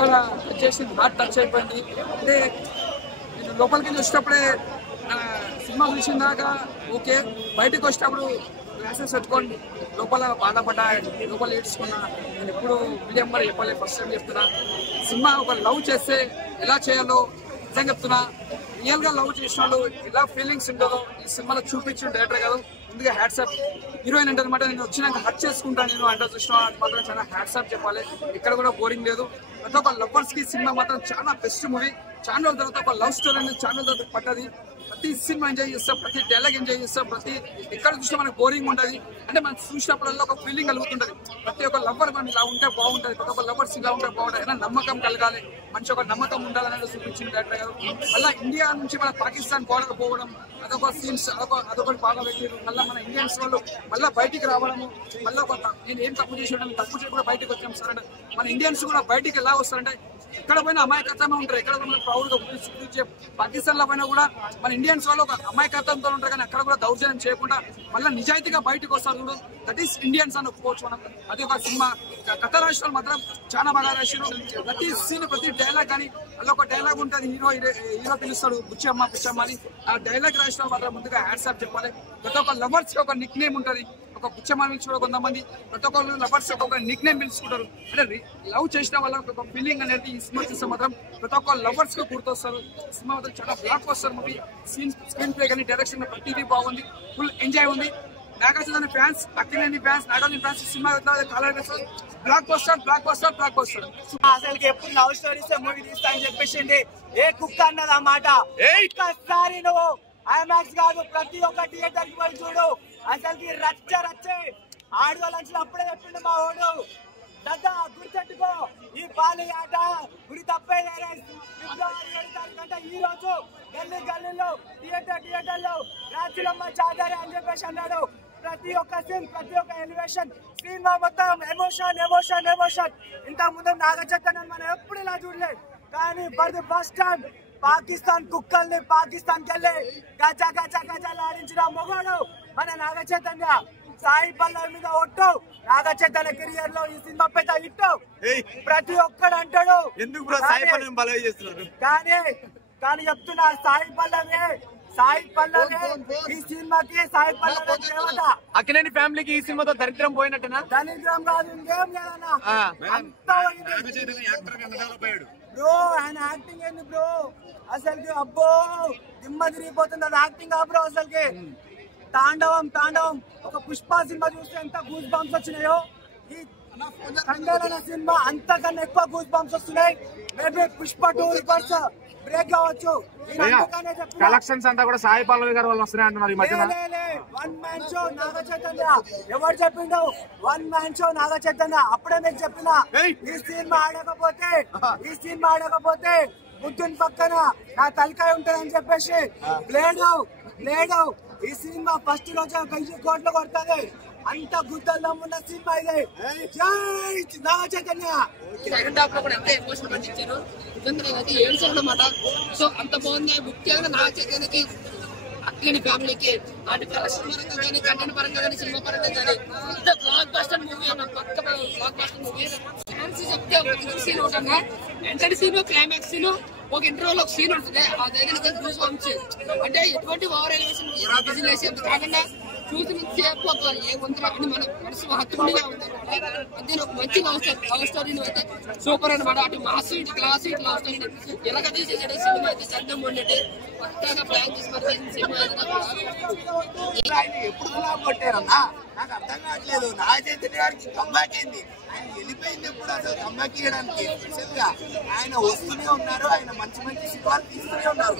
ఇక్కడ వచ్చేసి heart touch అయిపోయింది. అంటే లోపలికి చూసినప్పుడే సినిమా చూసిందాక ఓకే, బయటకు వచ్చినప్పుడు గ్లాసెస్ పెట్టుకోండి లోపల బాధపడ్డా, లోపల ఏడ్చుకున్నా. నేను ఎప్పుడు మీడియం కూడా చెప్పలేదు, ఫస్ట్ టైం చెప్తున్నా. సినిమా ఒక లవ్ చేస్తే ఎలా చేయాలో నిజంగా చెప్తున్నా. రియల్ గా లవ్ చేసిన వాళ్ళు ఎలా ఫీలింగ్స్ ఉంటుందో ఈ సినిమాలో చూపించిన డైరెక్టర్ కాదు. ముందుగా హ్యాట్సాప్. హీరోయిన్ అంటే అనమాట, నేను వచ్చినాక హట్ చేసుకుంటాను నేను అంటే చూసిన మాత్రం చాలా హ్యాట్సాప్ చెప్పాలి. ఇక్కడ కూడా బోరింగ్ లేదు. ప్రతి ఒక్క లవర్స్ కి సినిమా మాత్రం చాలా బెస్ట్ మూవీ. చాలా రోజుల తర్వాత ఒక లవ్ స్టోరీ అనేది చాలా రోజుల తర్వాత పడ్డది. ప్రతి సినిమా ఎంజాయ్ చేస్తాం, ప్రతి డైలాగ్ ఎంజాయ్ చేస్తాం, ప్రతి ఎక్కడ చూసినా మనకు బోరింగ్ ఉంటుంది. అంటే మనం చూసినప్పుడల్లా ఒక ఫీలింగ్ కలుగుతుంటది. ప్రతి ఒక్క లవర్ మనం ఇలా ఉంటే బాగుంటుంది, ప్రతి ఒక్క లవర్స్ ఇలా ఉంటే బాగుంటుంది, అయినా నమ్మకం కలగాలి, మంచి ఒక నమ్మకం ఉండాలనేది చూపించింది డైరెక్టర్ గారు. మళ్ళీ ఇండియా నుంచి మన పాకిస్తాన్ బోర్డర్ పోవడం అదొక సీన్స్, అదొకటి బాగా పెట్టారు. మళ్ళీ మన ఇండియన్స్ వాళ్ళు మళ్ళీ బయటికి రావడము, మళ్ళీ ఒక నేను ఏం తప్పు చేసి ఉంటాను, తప్పు చేసి కూడా బయటకు వచ్చాం సార్ అంటే మన ఇండియన్స్ కూడా బయటికి ఎలా వస్తారంటే ఎక్కడ పోయినా అమాయకత్వమే ఉంటారు. ఎక్కడ పోయినా ప్రౌడ్గా పాకిస్తాన్ లో పోయినా కూడా మన ఇండియన్స్ వాళ్ళు ఒక అమాయకత్వంతో ఉంటారు, కానీ అక్కడ కూడా దౌర్జన్యం చేయకుండా మళ్ళీ నిజాయితీగా బయటకు వస్తారు. దట్ ఈస్ ఇండియన్స్ అని ఒప్పుకోవచ్చు మనం. అది ఒక సినిమా కథ రాష్ట్రాలు మాత్రం చాలా బాగా రాశారు. ప్రతి సీన్ ప్రతి డైలాగ్ కానీ అలా ఒక డైలాగ్ ఉంటుంది. హీరో పిలుస్తాడు బుచ్చమ్మ బుచ్చమ్మ అని. ఆ డైలాగ్ రాసిన మాత్రం ముందుగా హ్యాట్సాప్ చెప్పాలి. ప్రతి ఒక్క లవర్స్ కి ఒక నిక్ నేమ్ ఉంటుంది. ఒక బుచ్చమ్మ పిలుచుకోవడం కొంతమంది, ప్రతి ఒక్కరు లవర్స్ ఒక నిక్ నేమ్ పిలుచుకుంటారు. అంటే లవ్ చేసిన వాళ్ళకి ఒక ఫీలింగ్ అనేది ఈ సినిమా చూస్తే మాత్రం ప్రతి ఒక్క లవర్స్ కి గుర్తొస్తారు. సినిమా మాత్రం చాలా block buster movie. Screen play కానీ డైరెక్షన్ ప్రతిదీ బాగుంది. ఫుల్ ఎంజాయ్ ఉంది. Nagarjuna fans, Akkineni fans, Nagarjuna fans cinema block buster block buster block buster. అసలు ఎప్పుడు లవ్ స్టోరీస్ మూవీ తీస్తా అని చెప్పేసింది ఏ కుక్క అన్నది ఆ మాట. ఒక్కసారి నువ్వు ఐమాక్స్ కాదు ప్రతి ఒక్క థియేటర్ కి పోయి చూడు. అసలుకి రచ్చ రచ్చే ఆడవాళ్ళ అప్పుడే చెప్పిండు మా వాడు. దద్దా గుర్తెట్టుకో, ఈ పాలి ఆట గురి తప్పేదే. ఫిబ్రవరి 7 తారీఖు ఈ రోజు గల్లీలో థియేటర్లో రాజులమ్మ జాతర అని చెప్పేసి అన్నాడు. ప్రతి ఒక్క సీన్, ప్రతి ఒక్క ఎలివేషన్, సినిమా మొత్తం ఎమోషన్. ఇంతకు ముందు నాగచైతన్య మనం ఎప్పుడు ఇలా చూడలేదు. కానీ for the first time Pakistan కుక్కల్ని పాకిస్తాన్ కెళ్ళి గజ ఆడించిన మొగోడు మన నాగచైతన్య. సాయి పల్లవి మీద ఒట్టు. నాగచైతన్య కెరియర్ లో ఈ సినిమా పెద్ద హిట్ ప్రతి ఒక్కడు అంటాడు. ఎందుకు సాయి పల్లవి బలవి చేస్తున్నారు? కానీ చెప్తున్నా సాయి పల్లవి ఈ సినిమాకి సాయి పల్లవి దేవత. అక్కినేని ఫ్యామిలీకి ఈ సినిమాతో దరిద్రం పోయినట్టేనా? దరిద్రం కాదు, ఇంకేం లేదన్నా. బ్రో ఆయన యాక్టింగ్ ఏంది బ్రో అసలుకి? అబ్బో దిమ్మ తిరిగిపోతుంది అది యాక్టింగ్. బ్రో అసలుకి తాండవం ఒక పుష్ప సినిమా చూస్తే ఎంత గూస్ బంప్స్ వచ్చినాయో, ఈ కండోలన సినిమా అంతకన్నా ఎక్కువ గూస్ బంప్స్ వస్తున్నాయి. మేబీ పుష్ప 2 రికార్డ్స్ బ్రేక్ కావచ్చు. కలెక్షన్స్ అంతా కూడా సాయి పల్లవి గారు వాళ్ళు వస్తున్నాయి అంటున్నారు ఈ మధ్యన. One man show Naga Chaitanya. ఎవరు చెప్పిండు? One man show Naga Chaitanya. అప్పుడే మీకు చెప్పిన ఈ సినిమా ఆడకపోతే బుద్ధుని పక్కన నా తలకాయ ఉంటదని చెప్పేసి లేడు. ఈ సినిమా ఫస్ట్ రోజు 1000 కోట్లు కొడుతుంది. అంత గుద్దల్లో ఉన్న సినిమా ఇదే. జై నాగ చైతన్య. సెకండ్ హాఫ్ లో కూడా ఎంత ఎమోషన్ పండించారు నిజంగా ఏడ్చారు అన్నమాట. సో అంత బాగుంది. ముఖ్యంగా నాగ చైతన్యకి, అక్కినేని ఫ్యామిలీకి అటు కలెక్షన్ పరంగా కానీ, కంటెంట్ పరంగా కానీ, సినిమా పరంగా కానీ ఇంత బ్లాక్ బస్టర్ మూవీ అన్న పక్క బ్లాక్ బస్టర్ మూవీ. ఛాన్స్ చెప్తే ఒక సీన్ ఉంటుందా, ఎంటర్ సీన్, క్లైమాక్స్ సీన్, ఒక ఇంటర్వ్యూలో ఒక సీన్ ఉంటుంది. అదైనా చూసి పంపించి అంటే ఎటువంటి ఓవర్ ఎలివేషన్ బిజినెస్ కాకుండా చూసినంతసేపు ఒక ఏముంది అని మన మనసు హత్తుకుండిగా ఉంటారు. మధ్యలో ఒక మంచి లవ్ స్టోరీని అయితే సూపర్ అనమాట. అటు మాస్ ఇటు క్లాస్ ఇటు లవ్ స్టోరీ ఎలాగ తీసేసాడు సినిమా అయితే చందం ఉండేది కొత్తగా ప్లాన్ చేసి మరి సినిమా ఎప్పుడు ఫ్లాప్ కొట్టారన్నా నాకు అర్థం కావట్లేదు. నాగ చైతన్య గారికి కంబ్యాక్ అయింది. ఆయన వెళ్ళిపోయింది ఎప్పుడు అసలు కంబ్యాక్ చేయడానికి? స్పెషల్ గా ఆయన వస్తూనే ఉన్నారు, ఆయన మంచి సినిమాలు తీస్తూనే ఉన్నారు.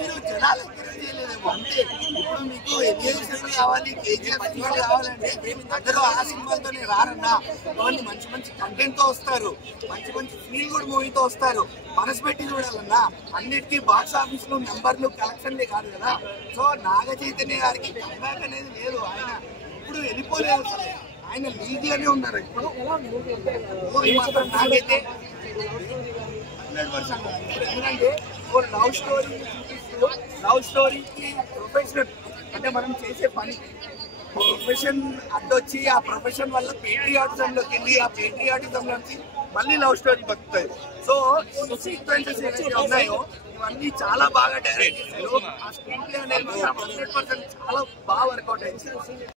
మీరు జనాలు ఎంకరేజ్ చేయలేదేమో అంతే. ఇప్పుడు మీకు ఎన్ఏ కావాలి, కేజీఎఫ్ సినిమాలు కావాలంటే అందరూ ఆ సినిమాలతోనే రారన్నా. వాళ్ళు మంచి కంటెంట్ తో వస్తారు, మంచి ఫీల్ గుడ్ మూవీతో వస్తారు. మనసు పెట్టి చూడాలన్నా. అన్నిటికీ బాక్స్ ఆఫీస్ లో నెంబర్లు కలెక్షన్లే కాదు కదా. సో నాగ చైతన్య గారికి కంబ్యాక్ అనేది లేదు. ఆయన ఇప్పుడు వెళ్ళిపోలేదు, ఆయన లీడ్ లోనే ఉన్నారు. ఇప్పుడు మాత్రం నాకైతే 100% ఎందుకంటే లవ్ స్టోరీకి ప్రొఫెషనల్ అంటే మనం చేసే పని ప్రొఫెషన్ అడ్డొచ్చి ఆ ప్రొఫెషన్ వల్ల పేట్రియాటిజంలోకి వెళ్ళి ఆ పేట్రియాటిజం నుంచి మళ్ళీ లవ్ స్టోరీ బతుకుతాయి. సో సీక్వెన్సెస్ ఏవైతే ఉన్నాయో ఇవన్నీ చాలా బాగా డైరెక్ట్ చేశారు. ఆ స్క్రీన్ ప్లే అనేది 100% చాలా బాగా వర్కౌట్ అయింది.